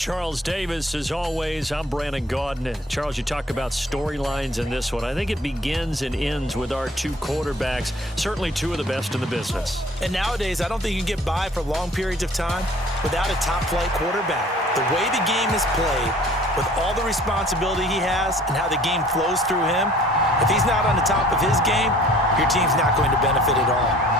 Charles Davis, as always, I'm Brandon Gaudin. Charles, you talk about storylines in this one. I think it begins and ends with our two quarterbacks, certainly two of the best in the business. And nowadays, I don't think you can get by for long periods of time without a top-flight quarterback. The way the game is played, with all the responsibility he has and how the game flows through him, if he's not on the top of his game, your team's not going to benefit at all.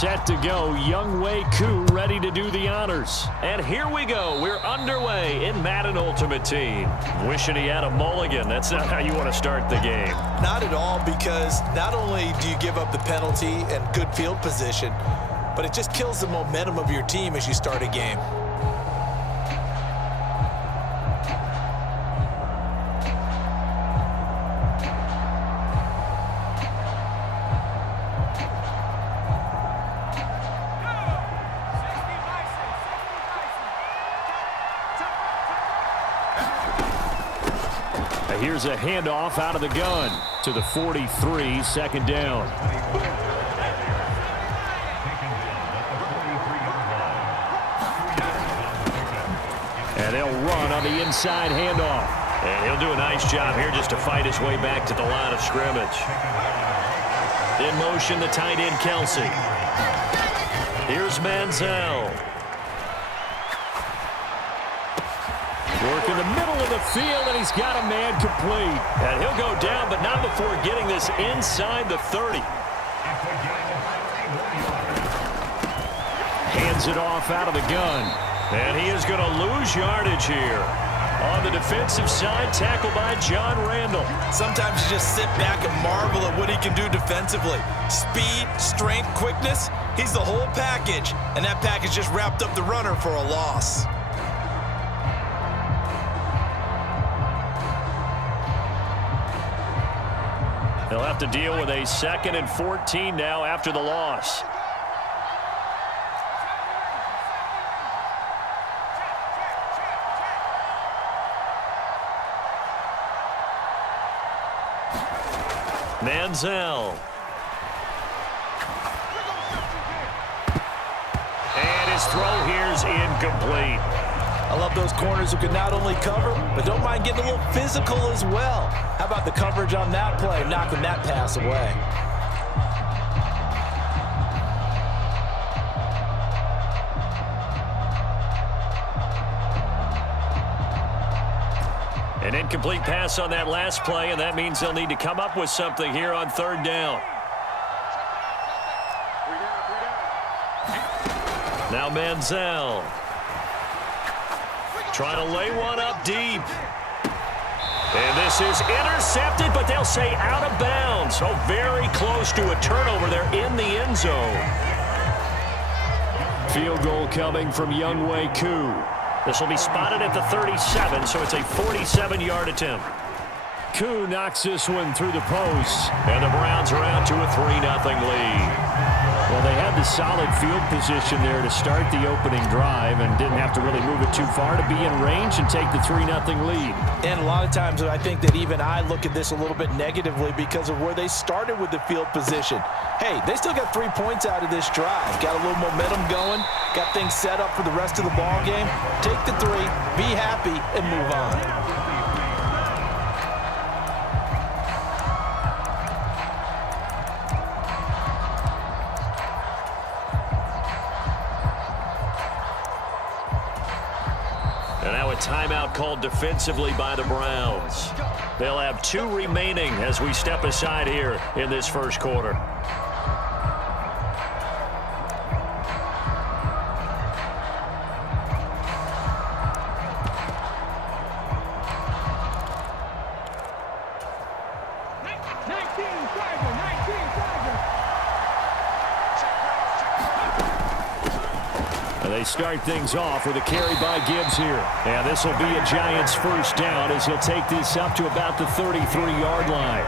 Set to go, Younghoe Koo ready to do the honors. And here we go. We're underway in Madden Ultimate Team. Wishing he had a mulligan. That's not how you want to start the game. Not at all, because not only do you give up the penalty and good field position, but it just kills the momentum of your team as you start a game. Here's a handoff out of the gun to the 43, second down. And they'll run on the inside handoff. And he'll do a nice job here just to fight his way back to the line of scrimmage. In motion, the tight end, Kelsey. Here's Manziel. Work in the middle of the field, and he's got a man complete. And he'll go down, but not before getting this inside the 30. Hands it off out of the gun. And he is going to lose yardage here. On the defensive side, tackled by John Randall. Sometimes you just sit back and marvel at what he can do defensively. Speed, strength, quickness, he's the whole package. And that package just wrapped up the runner for a loss. They'll have to deal with a 2nd and 14 now after the loss. Manziel. And his throw here's incomplete. I love those corners who can not only cover, but don't mind getting a little physical as well. How about the coverage on that play, knocking that pass away? An incomplete pass on that last play, and that means they'll need to come up with something here on 3rd down. Now Manziel. Trying to lay one up deep. And this is intercepted, but they'll say out of bounds. So very close to a turnover there in the end zone. Field goal coming from Younghoe Koo. This will be spotted at the 37, so it's a 47-yard attempt. Koo knocks this one through the post, and the Browns are out to a 3-0 lead. Well, they had the solid field position there to start the opening drive and didn't have to really move it too far to be in range and take the 3-0 lead. And a lot of times I think that even I look at this a little bit negatively because of where they started with the field position. Hey, they still got 3 points out of this drive. Got a little momentum going. Got things set up for the rest of the ball game. Take the 3, be happy, and move on. And now a timeout called defensively by the Browns. They'll have 2 remaining as we step aside here in this first quarter. And they start things off with a carry by Gibbs here. And this will be a Giants first down as he'll take this up to about the 33-yard line.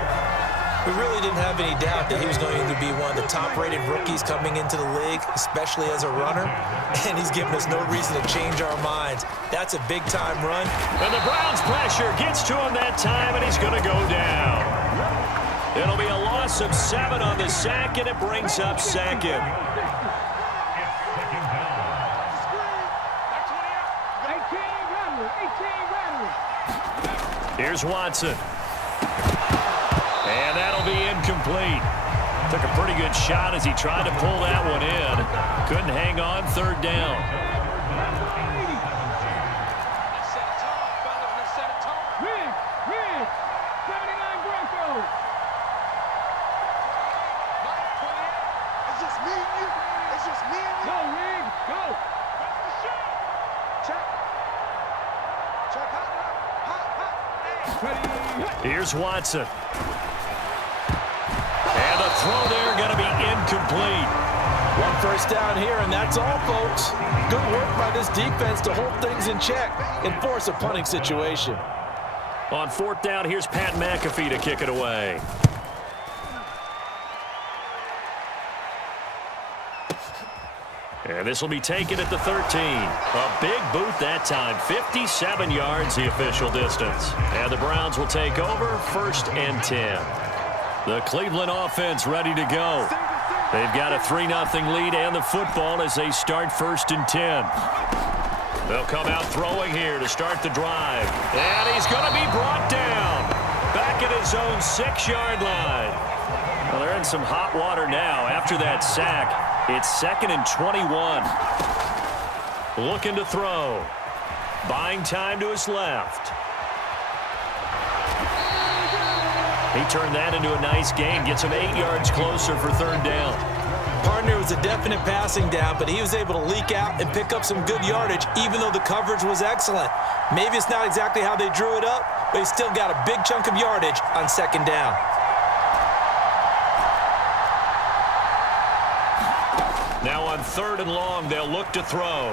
We really didn't have any doubt that he was going to be one of the top-rated rookies coming into the league, especially as a runner. And he's given us no reason to change our minds. That's a big-time run. And the Browns' pressure gets to him that time, and he's going to go down. It'll be a loss of 7 on the sack, and it brings up second. Here's Watson. And that'll be incomplete. Took a pretty good shot as he tried to pull that one in. Couldn't hang on, third down. Here's Watson. And the throw there going to be incomplete. One first down here, and that's all, folks. Good work by this defense to hold things in check and force a punting situation. On fourth down, here's Pat McAfee to kick it away. And this will be taken at the 13. A big boot that time. 57 yards the official distance. And the Browns will take over first and 10. The Cleveland offense ready to go. They've got a 3-0 lead and the football as they start first and 10. They'll come out throwing here to start the drive. And he's going to be brought down. Back at his own 6-yard line. Well, they're in some hot water now after that sack. It's 2nd and 21. Looking to throw. Buying time to his left. He turned that into a nice gain. Gets him 8 yards closer for third down. Partner was a definite passing down, but he was able to leak out and pick up some good yardage, even though the coverage was excellent. Maybe it's not exactly how they drew it up, but he still got a big chunk of yardage on second down. Now on third and long, they'll look to throw.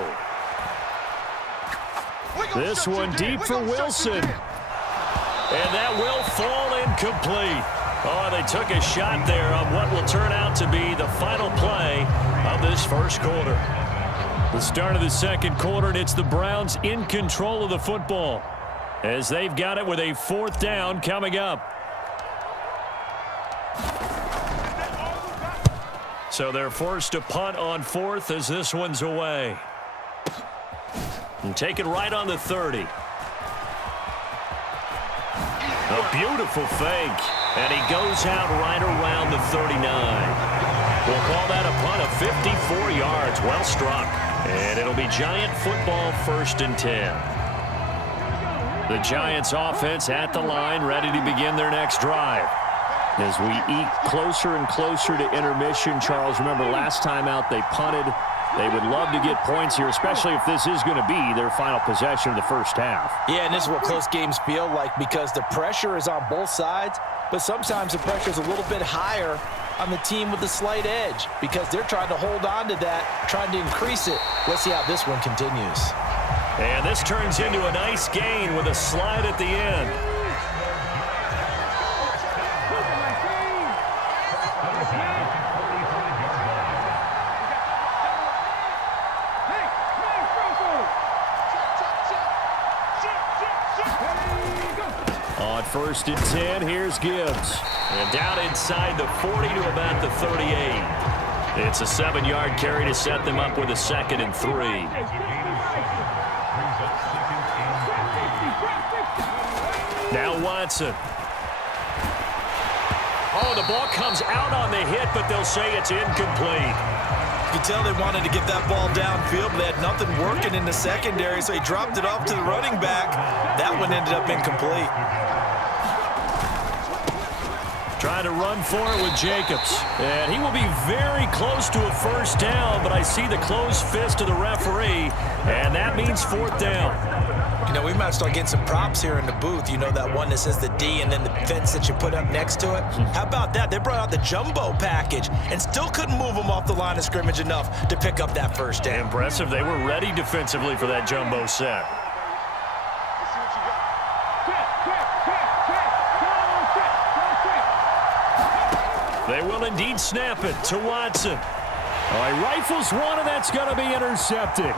This one deep for Wilson. And that will fall incomplete. Oh, they took a shot there on what will turn out to be the final play of this first quarter. The start of the second quarter, and it's the Browns in control of the football as they've got it with a fourth down coming up. So they're forced to punt on fourth as this one's away. And take it right on the 30. A beautiful fake. And he goes out right around the 39. We'll call that a punt of 54 yards. Well struck. And it'll be Giant football first and 10. The Giants offense at the line, ready to begin their next drive. As we eke closer and closer to intermission, Charles, remember last time out they punted. They would love to get points here, especially if this is going to be their final possession of the first half. Yeah, and this is what close games feel like because the pressure is on both sides, but sometimes the pressure is a little bit higher on the team with the slight edge because they're trying to hold on to that, trying to increase it. Let's see how this one continues. And this turns into a nice gain with a slide at the end. On first and 10, here's Gibbs. And down inside the 40 to about the 38. It's a 7-yard carry to set them up with a 2nd and 3. Now Watson. Oh, the ball comes out on the hit, but they'll say it's incomplete. You can tell they wanted to get that ball downfield, but they had nothing working in the secondary, so he dropped it off to the running back. That one ended up incomplete. Trying to run for it with Jacobs. And he will be very close to a first down, but I see the closed fist of the referee, and that means fourth down. You know, we might start getting some props here in the booth. You know, that one that says the D and then the fence that you put up next to it. How about that? They brought out the jumbo package and still couldn't move them off the line of scrimmage enough to pick up that first down. Impressive. They were ready defensively for that jumbo set. They will indeed snap it to Watson. All right, rifles one, and that's going to be intercepted.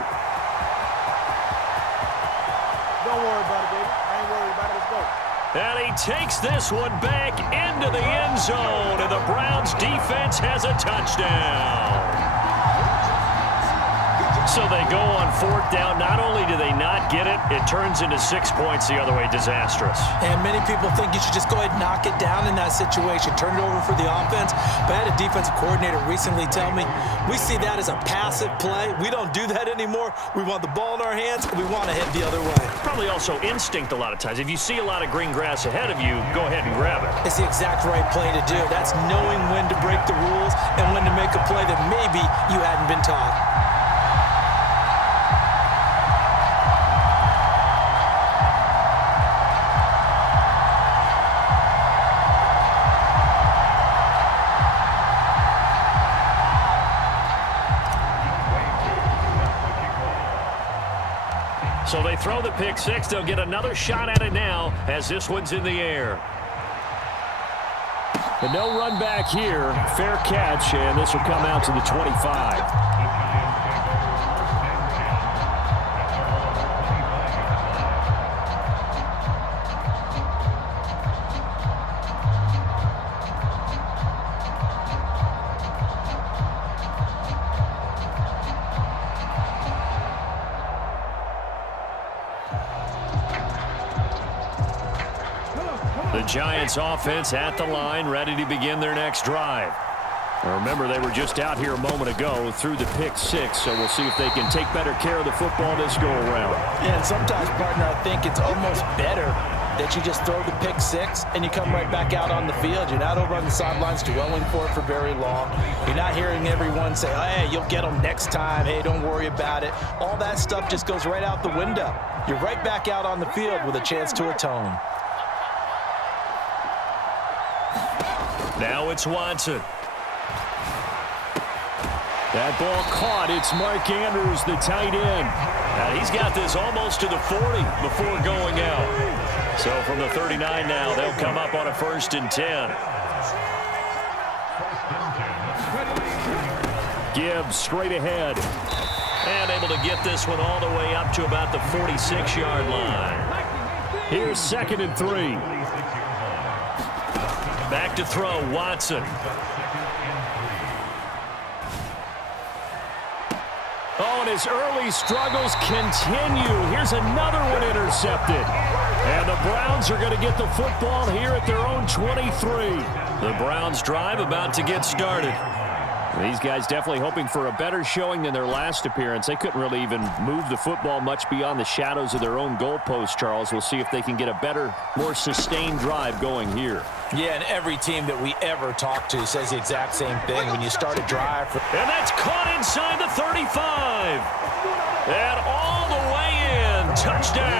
Don't worry about it, baby. I ain't worried about it. Let's go. And he takes this one back into the end zone, and the Browns defense has a touchdown. So they go on fourth down. Not only do they not get it, it turns into 6 points the other way. Disastrous. And many people think you should just go ahead and knock it down in that situation. Turn it over for the offense. But I had a defensive coordinator recently tell me, we see that as a passive play. We don't do that anymore. We want the ball in our hands, and we want to head the other way. Probably also instinct a lot of times. If you see a lot of green grass ahead of you, go ahead and grab it. It's the exact right play to do. That's knowing when to break the rules and when to make a play that maybe you hadn't been taught. So they throw the pick six. They'll get another shot at it now as this one's in the air. The no run back here. Fair catch, and this will come out to the 25. The Giants offense at the line, ready to begin their next drive. Remember, they were just out here a moment ago through the pick six, so we'll see if they can take better care of the football this go-around. Yeah, and sometimes, partner, I think it's almost better that you just throw the pick six and you come right back out on the field. You're not over on the sidelines dwelling for it for very long. You're not hearing everyone say, oh, hey, you'll get them next time. Hey, don't worry about it. All that stuff just goes right out the window. You're right back out on the field with a chance to atone. Now it's Watson. That ball caught. It's Mark Andrews, the tight end. Now he's got this almost to the 40 before going out. So from the 39 now, they'll come up on a 1st and 10. Gibbs straight ahead. And able to get this one all the way up to about the 46-yard line. Here's 2nd and 3. Back to throw, Watson. Oh, and his early struggles continue. Here's another one intercepted. And the Browns are going to get the football here at their own 23. The Browns drive about to get started. These guys definitely hoping for a better showing than their last appearance. They couldn't really even move the football much beyond the shadows of their own goalpost, Charles. We'll see if they can get a better, more sustained drive going here. Yeah, and every team that we ever talk to says the exact same thing. When you start a drive. And that's caught inside the 35. And all the way in. Touchdown.